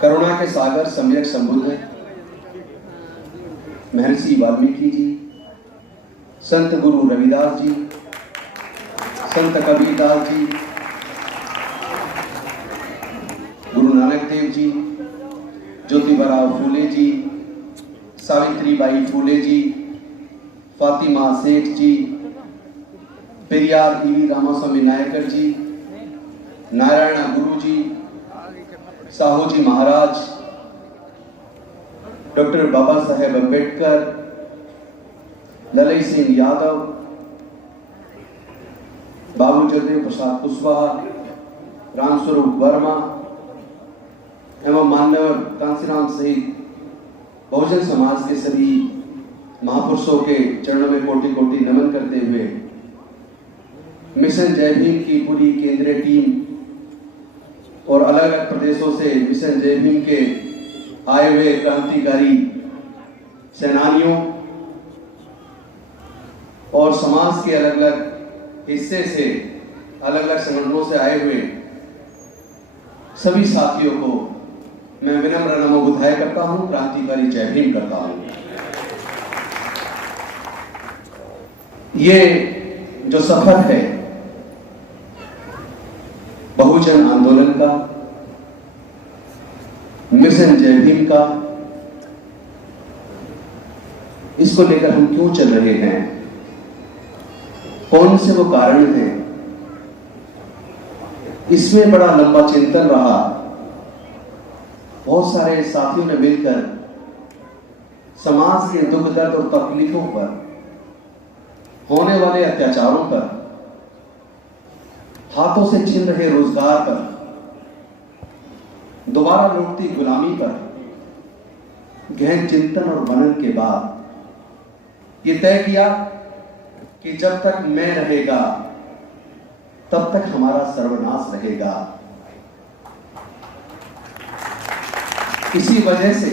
करुणा के सागर सम्यक संबुद्ध महर्षि वाल्मीकि जी, संत गुरु रविदास जी, संत कबीरदास जी, गुरु नानक देव जी, ज्योतिबा फूले जी, सावित्रीबाई फूले जी, फातिमा सेठ जी, पेरियार ईवी रामास्वामी नायकर जी, नारायण गुरु जी, साहू जी महाराज, डॉक्टर बाबा साहेब अम्बेडकर, ललई सिंह यादव, बाबू जगदेव प्रसाद कुशवाहा, रामस्वरूप वर्मा एवं मान्यवर कांसीराम सहित बहुजन समाज के सभी महापुरुषों के चरणों में कोटि कोटि नमन करते हुए मिशन जय भीम की पूरी केंद्रीय टीम और अलग अलग प्रदेशों से मिशन जय भीम के आए हुए क्रांतिकारी सेनानियों और समाज के अलग अलग हिस्से से अलग अलग संगठनों से आए हुए सभी साथियों को मैं विनम्र नमो बुद्धाय करता हूं, क्रांतिकारी जय भीम करता हूं। ये जो सफर है बहुजन आंदोलन का, मिशन जय भीम का, इसको लेकर हम क्यों चल रहे हैं, कौन से वो कारण हैं, इसमें बड़ा लंबा चिंतन रहा। बहुत सारे साथियों ने मिलकर समाज के दुख दर्द और तकलीफों पर, होने वाले अत्याचारों पर, हाथों से छीन रहे रोजगार पर, दोबारा लौटती गुलामी पर गहन चिंतन और मनन के बाद ये तय किया कि जब तक मैं रहेगा तब तक हमारा सर्वनाश रहेगा। इसी वजह से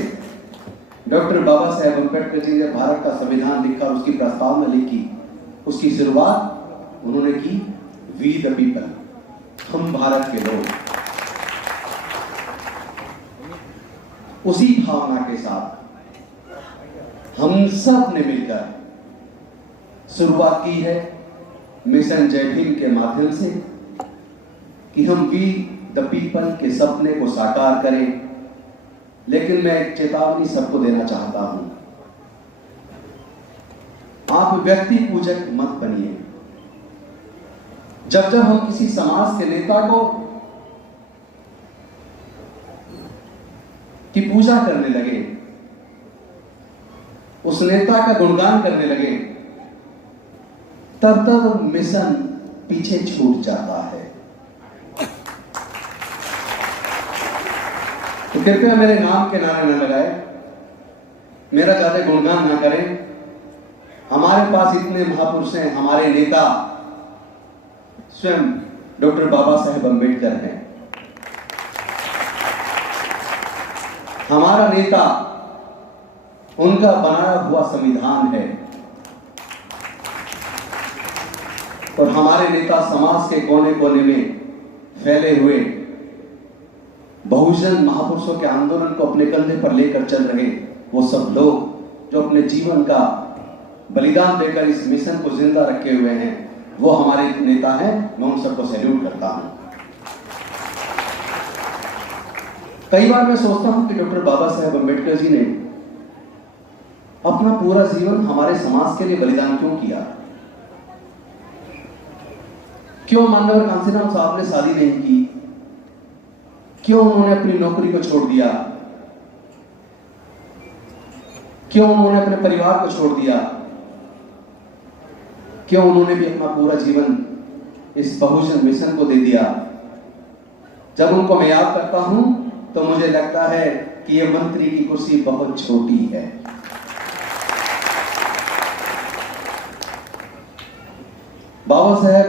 डॉक्टर बाबा साहेब अम्बेडकर जी ने भारत का संविधान लिखा और उसकी प्रस्तावना लिखी। उसकी शुरुआत उन्होंने की वी द पीपल, हम भारत के लोग। उसी भावना के साथ हम सब ने मिलकर शुरुआत की है मिशन जय भीम के माध्यम से कि हम वी द पीपल के सपने को साकार करें। लेकिन मैं एक चेतावनी सबको देना चाहता हूं, आप व्यक्ति पूजक मत बनिए। जब जब हम किसी समाज के नेता को की पूजा करने लगे, उस नेता का गुणगान करने लगे, तब तब मिशन पीछे छूट जाता है। तो कृपया मेरे नाम के नारे न लगाए, मेरा ज्यादा गुणगान ना करें। हमारे पास इतने महापुरुष हैं, हमारे नेता स्वयं डॉक्टर बाबा साहेब अम्बेडकर हैं। हमारा नेता उनका बनाया हुआ संविधान है और हमारे नेता समाज के कोने कोने में फैले हुए बहुजन महापुरुषों के आंदोलन को अपने कंधे पर लेकर चल रहे वो सब लोग जो अपने जीवन का बलिदान देकर इस मिशन को जिंदा रखे हुए हैं, वो हमारे नेता हैं। मैं उन सबको सैल्यूट करता हूं। कई बार मैं सोचता हूं कि डॉक्टर बाबा साहेब अम्बेडकर जी ने अपना पूरा जीवन हमारे समाज के लिए बलिदान क्यों किया? क्यों मान्यवर कांसीराम साहब ने शादी नहीं की? क्यों उन्होंने अपनी नौकरी को छोड़ दिया? क्यों उन्होंने अपने परिवार को छोड़ दिया? क्यों उन्होंने भी अपना पूरा जीवन इस बहुजन मिशन को दे दिया? जब उनको मैं याद करता हूं तो मुझे लगता है कि यह मंत्री की कुर्सी बहुत छोटी है। बाबा साहेब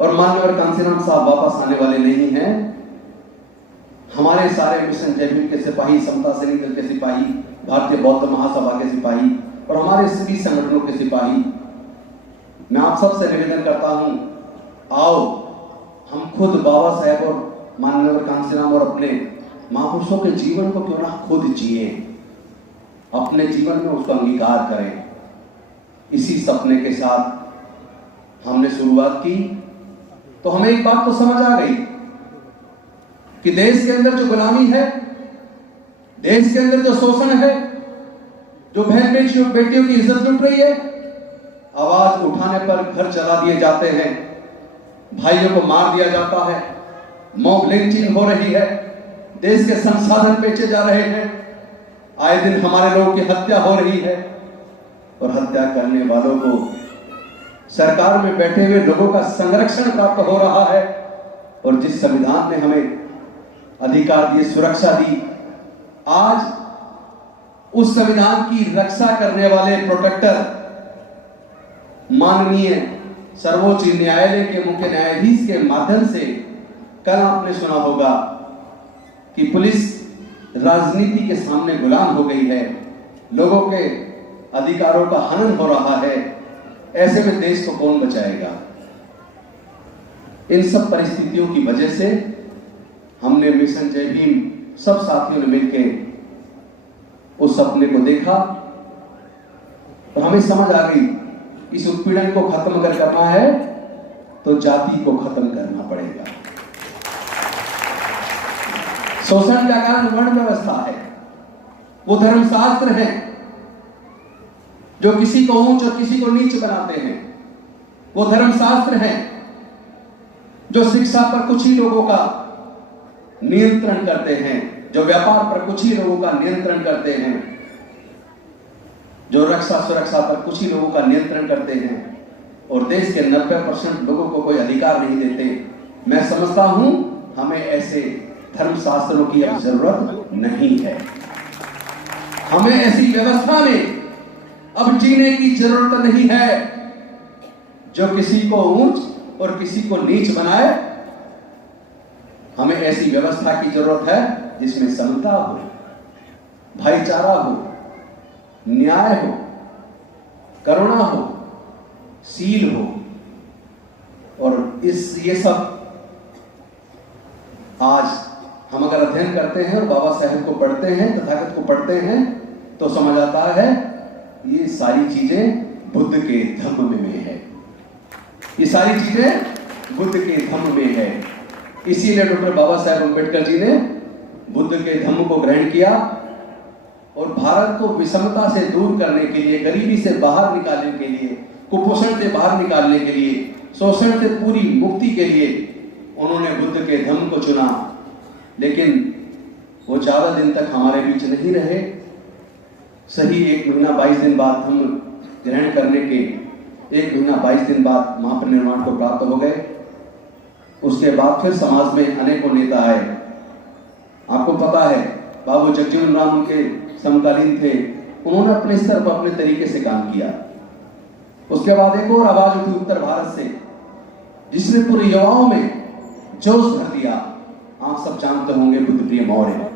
और मान्यवर कांसीराम साहब वापस आने वाले नहीं हैं। हमारे सारे मिशन जय भीम के सिपाही, समता सैनिक दल के सिपाही, भारतीय बौद्ध महासभा के सिपाही और हमारे सभी संगठनों के सिपाही, मैं आप सबसे निवेदन करता हूं, आओ हम खुद बाबा साहेब और माननीय कांसीराम और अपने महापुरुषों के जीवन को क्यों ना खुद जिए, अपने जीवन में उसको अंगीकार करें। इसी सपने के साथ हमने शुरुआत की तो हमें एक बात तो समझ आ गई कि देश के अंदर जो गुलामी है, देश के अंदर जो शोषण है, जो बहन बेटियों की इज्जत लुट रही है, आवाज उठाने पर घर जला दिए जाते हैं, भाइयों को मार दिया जाता है, मॉब लिंचिंग हो रही है, देश के संसाधन बेचे जा रहे हैं, आए दिन हमारे लोगों की हत्या हो रही है और हत्या करने वालों को सरकार में बैठे हुए लोगों का संरक्षण प्राप्त हो रहा है। और जिस संविधान ने हमें अधिकार दिए, सुरक्षा दी, आज उस संविधान की रक्षा करने वाले प्रोटेक्टर माननीय सर्वोच्च न्यायालय के मुख्य न्यायाधीश के माध्यम से, कल आपने सुना होगा कि पुलिस राजनीति के सामने गुलाम हो गई है, लोगों के अधिकारों का हनन हो रहा है। ऐसे में देश को कौन बचाएगा? इन सब परिस्थितियों की वजह से हमने मिशन जय भीम सब साथियों ने मिलकर उस सपने को देखा और हमें समझ आ गई इस उत्पीड़न को खत्म अगर करना है तो जाति को खत्म करना पड़ेगा। शोषण का कारण वर्ण व्यवस्था है, वो धर्मशास्त्र है जो किसी को ऊंच और किसी को नीच बनाते हैं, वो धर्मशास्त्र है जो शिक्षा पर कुछ ही लोगों का नियंत्रण करते हैं, जो व्यापार पर कुछ ही लोगों का नियंत्रण करते हैं, जो रक्षा सुरक्षा पर कुछ ही लोगों का नियंत्रण करते हैं और देश के 90% लोगों को कोई अधिकार नहीं देते। मैं समझता हूं हमें ऐसे धर्मशास्त्रों की अब जरूरत नहीं है। हमें ऐसी व्यवस्था में अब जीने की जरूरत नहीं है जो किसी को ऊंच और किसी को नीच बनाए। हमें ऐसी व्यवस्था की जरूरत है जिसमें समता हो, भाईचारा हो, न्याय हो, करुणा हो, सील हो। और ये सब आज हम अगर अध्ययन करते हैं और बाबा साहेब को पढ़ते हैं, तथागत को पढ़ते हैं, तो समझ आता है ये सारी चीजें बुद्ध के धम्म में है। ये सारी चीजें बुद्ध के धम्म में है। इसीलिए डॉक्टर बाबा साहेब अम्बेडकर जी ने बुद्ध के धम्म को ग्रहण किया और भारत को विषमता से दूर करने के लिए, गरीबी से बाहर निकालने के लिए, कुपोषण से बाहर निकालने के लिए, शोषण से पूरी मुक्ति के लिए उन्होंने बुद्ध के धम्म को चुना। लेकिन वो ज्यादा दिन तक हमारे बीच नहीं रहे। सही 1 महीना 22 दिन बाद धम्म ग्रहण करने के 1 महीना 22 दिन बाद महापरिनिर्वाण को प्राप्त हो गए। उसके बाद फिर समाज में अनेकों नेता आए। आपको पता है बाबू जगजीवन राम उनके समकालीन थे, उन्होंने अपने स्तर पर अपने तरीके से काम किया। उसके बाद एक और आवाज उठी उत्तर भारत से जिसने पूरे युवाओं में जोश भर दिया। आप सब जानते होंगे बुद्धप्रिय मौर्य।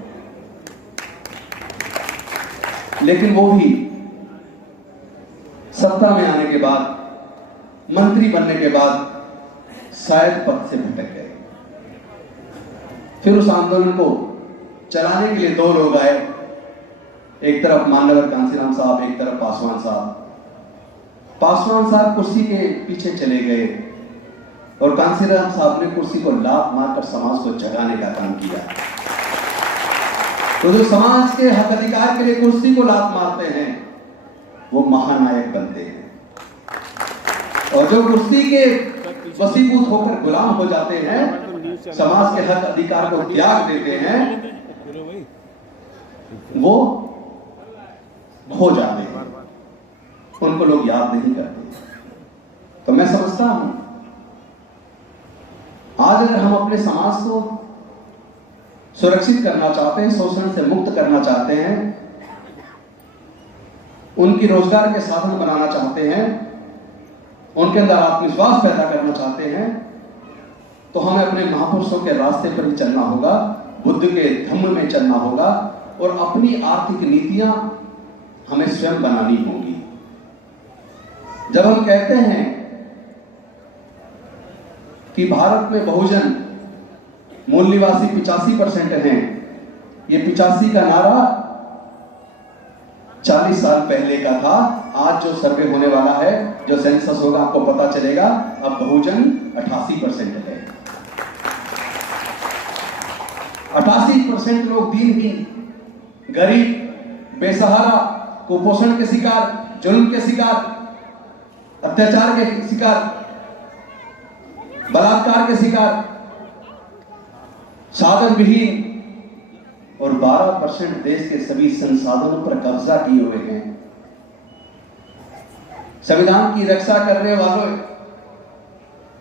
लेकिन वो भी सत्ता में आने के बाद, मंत्री बनने के बाद शायद पद से भटक गए। फिर उस आंदोलन को चलाने के लिए 2 लोग आए, एक तरफ मान्यवर कांसीराम साहब, एक तरफ पासवान साहब। पासवान साहब कुर्सी के पीछे चले गए और कांसीराम साहब ने कुर्सी को लात मारकर समाज को जगाने का काम किया। तो जो समाज के हक अधिकार के लिए कुर्सी को लात मारते हैं वो महानायक बनते हैं, और जो कुर्सी के वसीभूत होकर गुलाम हो जाते हैं, समाज के हक अधिकार को त्याग देते हैं, वो खो जाते हैं, उनको लोग याद नहीं करते। तो मैं समझता हूं आज अगर हम अपने समाज को सुरक्षित करना चाहते हैं, शोषण से मुक्त करना चाहते हैं, उनकी रोजगार के साधन बनाना चाहते हैं, उनके अंदर आत्मविश्वास पैदा करना चाहते हैं, तो हमें अपने महापुरुषों के रास्ते पर ही चलना होगा, बुद्ध के धम्म में चलना होगा और अपनी आर्थिक नीतियां हमें स्वयं बनानी होंगी। जब हम कहते हैं कि भारत में बहुजन मूल निवासी 85% हैं, ये 85 का नारा 40 साल पहले का था। आज जो सर्वे होने वाला है, जो सेंसस होगा, आपको पता चलेगा अब बहुजन 88% है। 88% लोग दीनहीन, गरीब, बेसहारा, कुपोषण के शिकार, जुल्म के शिकार, अत्याचार के शिकार, बलात्कार के शिकार, साधन विहीन, और 12% देश के सभी संसाधनों पर कब्जा किए हुए हैं। संविधान की रक्षा करने वालों,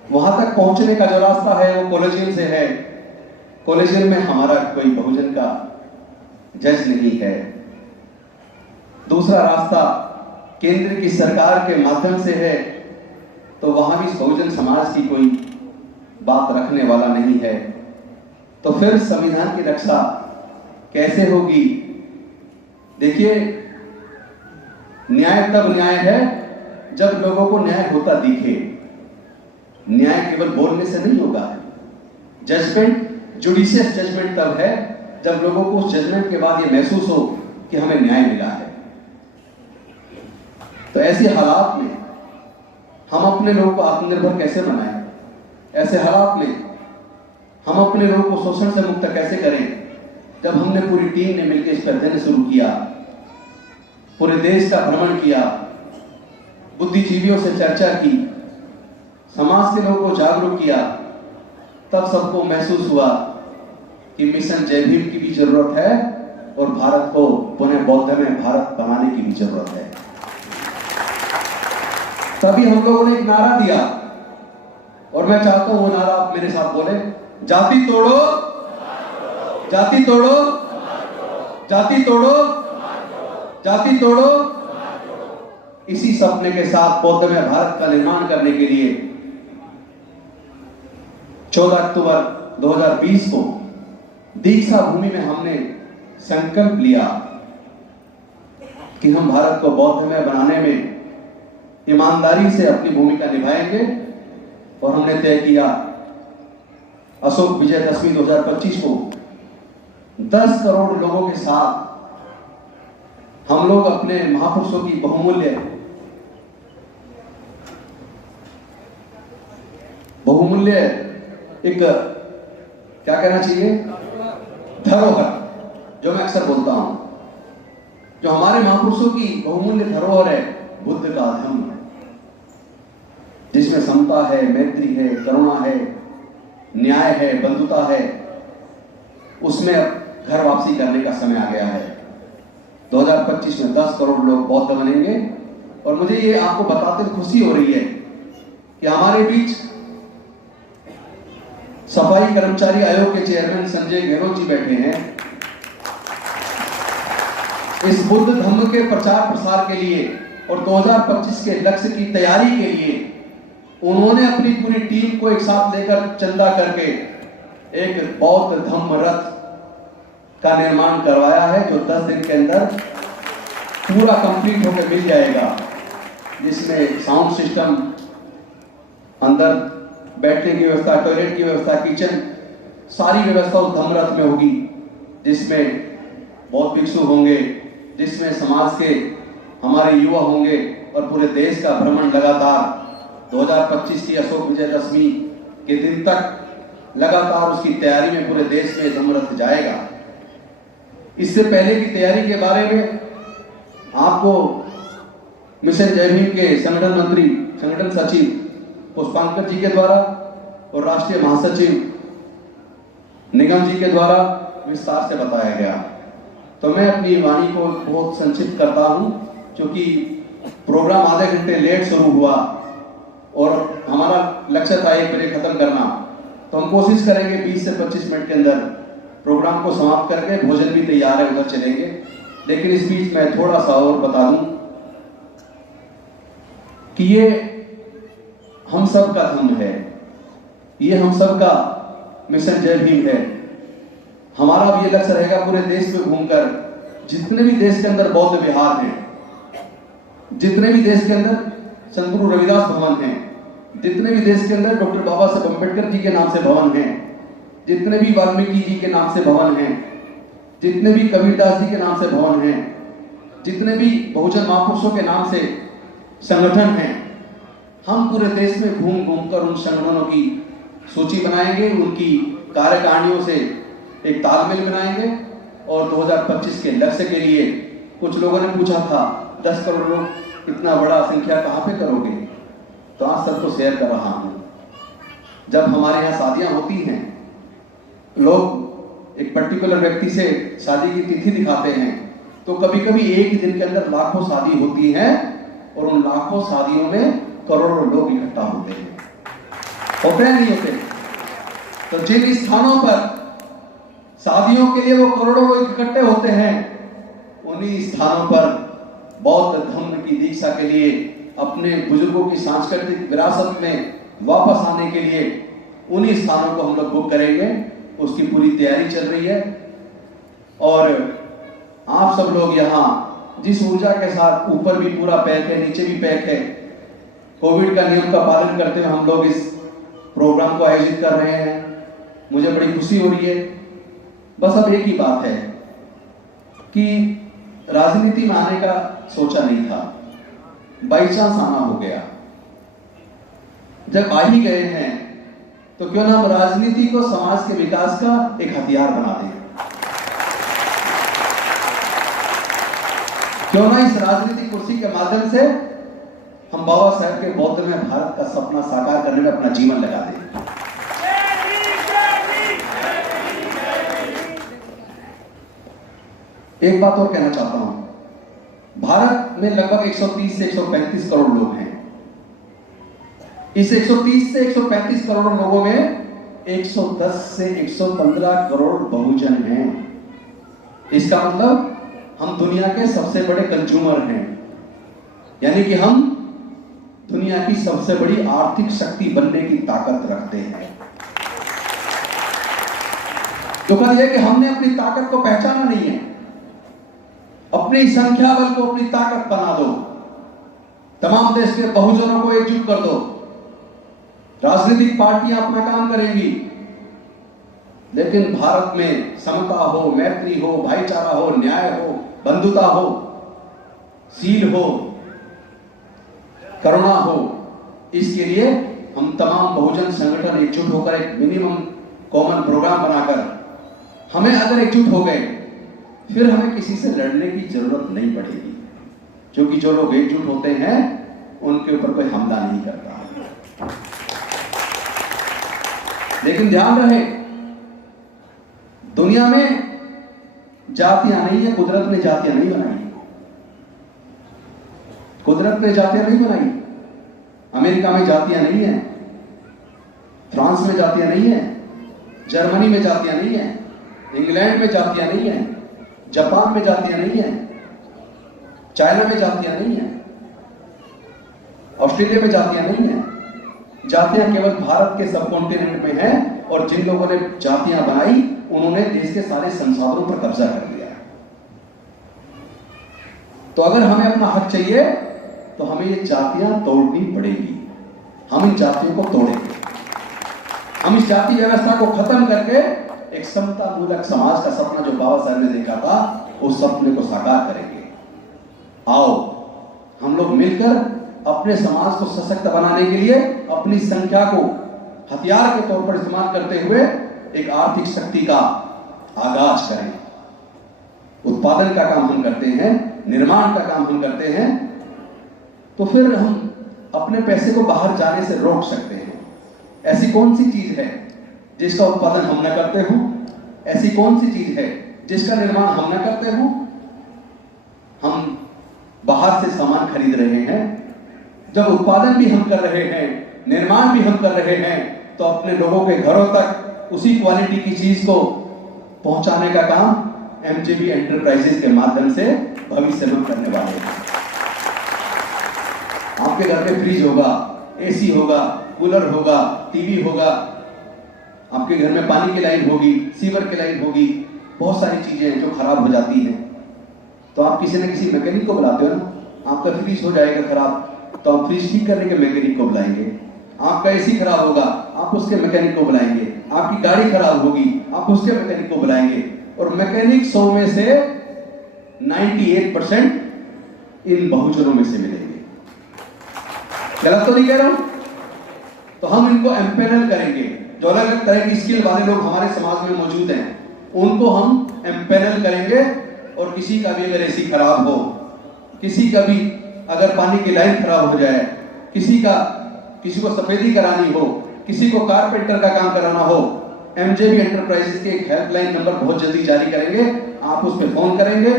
वहां तक पहुंचने का जो रास्ता है वो कॉलेजियम से है। कॉलेजियम में हमारा कोई बहुजन का जज नहीं है। दूसरा रास्ता केंद्र की सरकार के माध्यम से है, तो वहां भी बहुजन समाज की कोई बात रखने वाला नहीं है। तो फिर संविधान की रक्षा कैसे होगी? देखिए, न्याय तब न्याय है जब लोगों को न्याय होता दिखे। न्याय केवल बोलने से नहीं होगा। जजमेंट, जुडिशियस जजमेंट तब है जब लोगों को उस जजमेंट के बाद ये महसूस हो कि हमें न्याय मिला है। तो ऐसे हालात में हम अपने लोगों को आत्मनिर्भर कैसे बनाएं? ऐसे हालात में हम अपने लोगों को शोषण से मुक्त कैसे करें? जब हमने पूरी टीम ने मिलकर इस पर अध्ययन शुरू किया, पूरे देश का भ्रमण किया, बुद्धिजीवियों से चर्चा की, समाज के लोगों को जागरूक किया, तब सबको महसूस हुआ कि मिशन जय भीम की भी जरूरत है और भारत को पुनः बौद्ध में भारत बनाने की भी जरूरत है। तभी हम लोगों ने एक नारा दिया, और मैं चाहता हूं वो नारा आप मेरे साथ बोले। जाति तोड़ो, जाति तोड़ो, जाति तोड़ो, जाति तोड़ो। इसी सपने के साथ बौद्ध में भारत का निर्माण करने के लिए 14 अक्टूबर 2020 को दीक्षा भूमि में हमने संकल्प लिया कि हम भारत को बौद्ध में बनाने में ईमानदारी से अपनी भूमिका निभाएंगे। और हमने तय किया अशोक विजयदशमी 2025 को 10 करोड़ लोगों के साथ हम लोग अपने महापुरुषों की बहुमूल्य एक, क्या कहना चाहिए, धरोहर, जो मैं अक्सर बोलता हूं, जो हमारे महापुरुषों की बहुमूल्य धरोहर है, बुद्ध का धम्म, जिसमें समता है, मैत्री है, करुणा है, न्याय है, बंधुता है, उसमें घर वापसी करने का समय आ गया है। 2025 में 10 करोड़ लोग बौद्ध बनेंगे। और मुझे ये आपको बताते खुशी हो रही है कि हमारे बीच सफाई कर्मचारी आयोग के चेयरमैन संजय गहलोत जी बैठे हैं। इस बुद्ध धम्म के प्रचार प्रसार के लिए और 2025 के लक्ष्य की तैयारी के लिए उन्होंने अपनी पूरी टीम को एक साथ लेकर चंदा करके एक बौद्ध धम्म रथ का निर्माण करवाया है, जो 10 दिन के अंदर पूरा कंप्लीट होकर मिल जाएगा, जिसमें साउंड सिस्टम, अंदर बैठने की व्यवस्था, टॉयलेट की व्यवस्था, किचन, सारी व्यवस्था उस धम्म रथ में होगी, जिसमें बौद्ध भिक्षु होंगे, जिसमें समाज के हमारे युवा होंगे और पूरे देश का भ्रमण लगातार 2025 की अशोक विजयदशमी के दिन तक लगातार उसकी तैयारी में पूरे देश में धम्म रथ जाएगा। इससे पहले की तैयारी के बारे में आपको मिशन जय भीम के संगठन मंत्री, संगठन सचिव पुष्पांकर जी के द्वारा और राष्ट्रीय महासचिव निगम जी के द्वारा विस्तार से बताया गया। तो मैं अपनी वाणी को बहुत संक्षिप्त करता हूं, क्योंकि प्रोग्राम आधे घंटे लेट शुरू हुआ और हमारा लक्ष्य था 1 बजे खत्म करना। तो हम कोशिश करेंगे 20 से 25 मिनट के अंदर प्रोग्राम को समाप्त करके, भोजन भी तैयार है, उधर चलेंगे। लेकिन इस बीच मैं थोड़ा सा और बता दूं कि ये हम सब का धम्म है, ये हम सब का मिशन जय भीम है। हमारा भी ये लक्ष्य रहेगा पूरे देश में घूमकर, जितने भी देश के अंदर बौद्ध विहार हैं, जितने भी देश के अंदर संत गुरु रविदास भवन हैं, जितने भी देश के अंदर डॉक्टर बाबा साहब अम्बेडकर जी के नाम से भवन हैं, जितने भी वाल्मीकि जी के नाम से भवन हैं, जितने भी कबीरदास जी के नाम से भवन हैं, जितने भी बहुजन महापुरुषों के नाम से संगठन हैं, हम पूरे देश में घूम घूम कर उन संगठनों की सूची बनाएंगे, उनकी कार्यकारिणियों से एक तालमेल बनाएंगे और 2025 के लक्ष्य के लिए कुछ लोगों ने पूछा था 10 करोड़ लोग, इतना बड़ा संख्या कहाँ पे करोगे? तो आज सबको शेयर कर रहा हूं। जब हमारे यहाँ शादियां होती हैं, लोग एक पर्टिकुलर व्यक्ति से शादी की तिथि दिखाते हैं, तो कभी कभी एक ही दिन के अंदर लाखों शादी होती है और उन लाखों शादियों में करोड़ों लोग इकट्ठा होते हैं। होते हैं नहीं होते? तो जिन स्थानों पर शादियों के लिए वो करोड़ों लोग इकट्ठे होते हैं, उन्हीं स्थानों पर बौद्ध धर्म की दीक्षा के लिए, अपने बुजुर्गों की सांस्कृतिक विरासत में वापस आने के लिए उन्हीं स्थानों को हम लोग बुक करेंगे। उसकी पूरी तैयारी चल रही है और आप सब लोग यहाँ जिस ऊर्जा के साथ, ऊपर भी पूरा पैक है, नीचे भी पैक है, कोविड का नियम का पालन करते हुए हम लोग इस प्रोग्राम को आयोजित कर रहे हैं। मुझे बड़ी खुशी हो रही है। बस अब एक ही बात है कि राजनीति में आने का सोचा नहीं था, बाई चांस आना हो गया। जब आ ही गए हैं तो क्यों ना हम राजनीति को समाज के विकास का एक हथियार बना दें। क्यों ना इस राजनीतिक कुर्सी के माध्यम से हम बाबा साहब के बौद्ध में भारत का सपना साकार करने में अपना जीवन लगा दें। एक बात और कहना चाहता हूं, भारत में लगभग 130 से 135 करोड़ लोग हैं। इस 130 से 135 करोड़ लोगों में 110 से 115 करोड़ बहुजन हैं। इसका मतलब हम दुनिया के सबसे बड़े कंज्यूमर हैं, यानी कि हम दुनिया की सबसे बड़ी आर्थिक शक्ति बनने की ताकत रखते हैं। तो कहा यह कि हमने अपनी ताकत को पहचाना नहीं है। अपनी संख्या बल को अपनी ताकत बना दो, तमाम देश के बहुजनों को एकजुट कर दो। राजनीतिक पार्टियां अपना काम करेंगी, लेकिन भारत में समता हो, मैत्री हो, भाईचारा हो, न्याय हो, बंधुता हो, सील हो, करुणा हो, इसके लिए हम तमाम बहुजन संगठन एकजुट होकर एक मिनिमम कॉमन प्रोग्राम बनाकर, हमें अगर एकजुट हो गए फिर हमें किसी से लड़ने की जरूरत नहीं पड़ेगी, क्योंकि जो लोग एकजुट होते हैं उनके ऊपर कोई हमला नहीं करता। लेकिन ध्यान रहे, दुनिया में जातियां नहीं है, कुदरत ने जातियां नहीं बनाई। कुदरत ने जातियां नहीं बनाई। अमेरिका में जातियां नहीं है, फ्रांस में जातियां नहीं है, जर्मनी में जातियां नहीं है, इंग्लैंड में जातियां नहीं है, जापान में जातियां नहीं है, चाइना में जातियां नहीं है, ऑस्ट्रेलिया में जातियां नहीं है। जातियां केवल भारत के सब कॉन्टिनेंट में हैं, और जिन लोगों ने जातियां बनाई उन्होंने देश के सारे संसाधनों पर कब्जा कर लिया। तो अगर हमें अपना हक चाहिए तो हमें ये जातियां तोड़नी पड़ेगी। हम इन जातियों को तोड़ेंगे, हम इस जाति व्यवस्था को खत्म करके एक समता मूलक समाज का सपना जो बाबा साहब ने देखा था, उस सपने को साकार करेंगे। आओ हम लोग मिलकर अपने समाज को सशक्त बनाने के लिए अपनी संख्या को हथियार के तौर पर इस्तेमाल करते हुए एक आर्थिक शक्ति का आगाज करें। उत्पादन का काम हम करते हैं, निर्माण का काम हम करते हैं, तो फिर हम अपने पैसे को बाहर जाने से रोक सकते हैं। ऐसी कौन सी चीज है जिसका उत्पादन हम न करते हो? ऐसी कौन सी चीज है जिसका निर्माण हम न करते हो? हम बाहर से सामान खरीद रहे हैं। जब उत्पादन भी हम कर रहे हैं, निर्माण भी हम कर रहे हैं, तो अपने लोगों के घरों तक उसी क्वालिटी की चीज को पहुंचाने का काम एमजेबी एंटरप्राइजेस के माध्यम से भविष्य में करने वाले हैं। आपके घर में फ्रिज होगा, एसी होगा, कूलर होगा, टीवी होगा, आपके घर में पानी की लाइन होगी, सीवर की लाइन होगी, बहुत सारी चीजें जो खराब हो जाती हैं, तो आप किसी न किसी मैकेनिक को बुलाते हो ना। आपका फ्रिज हो जाएगा खराब तो आप फ्रिज ठीक करने के मैकेनिक को बुलाएंगे। आपका एसी खराब होगा, आप उसके मैकेनिक को बुलाएंगे। आपकी गाड़ी खराब होगी, आप उसके मैकेनिक को बुलाएंगे। और मैकेनिक 100 में से 98% इन बहुजनों में से मिलेंगे। गलत तो नहीं कह रहा हूं? तो हम इनको एम्पेनल करेंगे। जो अलग अलग तरह की स्किल वाले लोग हमारे समाज में मौजूद हैं, उनको हम एम्पेनल करेंगे। और किसी का भी अगर एसी खराब हो, किसी का भी अगर पानी की लाइन खराब हो जाए, किसी को सफेदी करानी हो, किसी को कारपेंटर का काम कराना हो, एमजेबी एंटरप्राइजेस के एक हेल्पलाइन नंबर बहुत जल्दी जारी करेंगे। आप उस पर फोन करेंगे,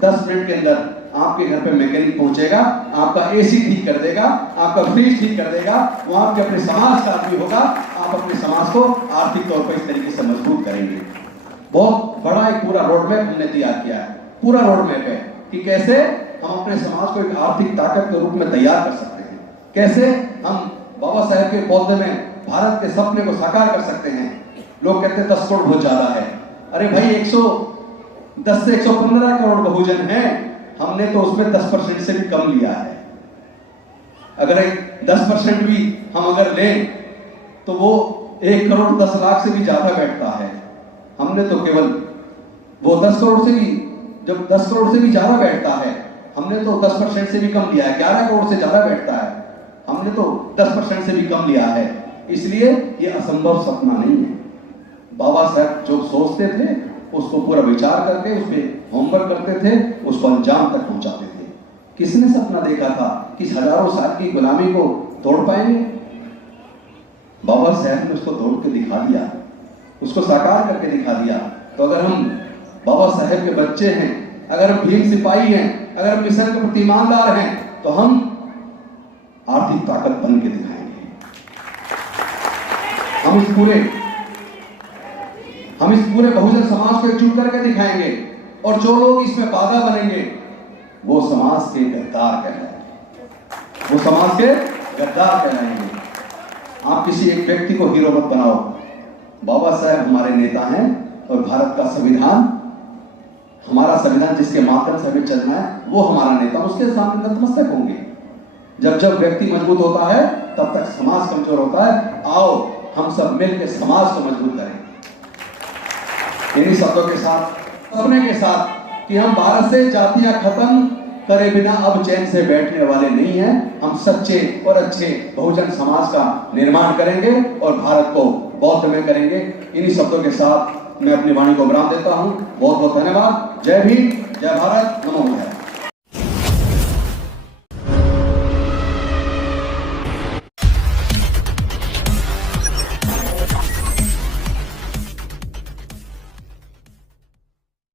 10 मिनट के अंदर आपके घर पे मैकेनिक पहुंचेगा, आपका एसी ठीक कर देगा, आपका फ्रिज ठीक कर देगा। वो आपके अपने समाज का आदमी होगा। आप अपने समाज को आर्थिक तौर पर इस तरीके से मजबूत करेंगे। बहुत बड़ा एक पूरा रोड मैप हमने तैयार किया है। पूरा रोड मैप है कि कैसे हम अपने समाज को एक आर्थिक ताकत के रूप में तैयार कर सकते हैं, कैसे हम बाबा साहेब के पौधे में भारत के सपने को साकार कर सकते हैं। लोग कहते हैं 10 करोड़ बहुत ज्यादा है। अरे भाई 110 से 115 करोड़ बहुजन है, हमने तो उसमें 10% से भी कम लिया है। अगर 10% भी हम अगर लें तो वो 1 करोड़ 10 लाख से भी ज्यादा बैठता है। हमने तो केवल वो 10 करोड़ से भी, जब 10 करोड़ से भी ज्यादा बैठता है, हमने तो 10% से भी कम लिया है। 11 करोड़ से ज्यादा बैठता है, हमने तो 10% से भी कम लिया है। इसलिए ये असंभव सपना नहीं है। बाबा साहब जो सोचते थे उसको पूरा विचार करके उस पर होमवर्क करते थे, उसको अंजाम तक पहुंचाते थे। किसने सपना देखा था कि हजारों साल की गुलामी को तोड़ पाएंगे? बाबा साहब ने उसको तोड़ के दिखा दिया, उसको साकार करके दिखा दिया। तो अगर हम बाबा साहब के बच्चे हैं, अगर हम भीम सिपाही हैं, अगर हम मिशन के प्रति ईमानदार हैं, तो हम आर्थिक ताकत बन के दिखाएंगे। हम इस पूरे बहुजन समाज को एकजुट करके दिखाएंगे। और जो लोग इसमें बाधा बनेंगे वो समाज के गद्दार कहलाएंगे, वो समाज के गद्दार कहलाएंगे। आप किसी एक व्यक्ति को हीरो मत बनाओ। बाबा साहब हमारे नेता हैं और भारत का संविधान, हमारा संविधान जिसके माध्यम से हमें चलना है, वो हमारा नेता, उसके सामने नतमस्तक होंगे। जब जब व्यक्ति मजबूत होता है तब तक समाज कमजोर होता है। आओ हम सब मिलकर समाज को मजबूत करें। इन्हीं शब्दों के साथ, सपने के साथ कि हम भारत से जातियां खत्म करे बिना अब चैन से बैठने वाले नहीं हैं। हम सच्चे और अच्छे बहुजन समाज का निर्माण करेंगे और भारत को बौद्धमय करेंगे। इन्हीं शब्दों के साथ मैं अपनी वाणी को विराम देता हूं। बहुत बहुत धन्यवाद। जय भीम, जय भारत, नमो बुद्धाय।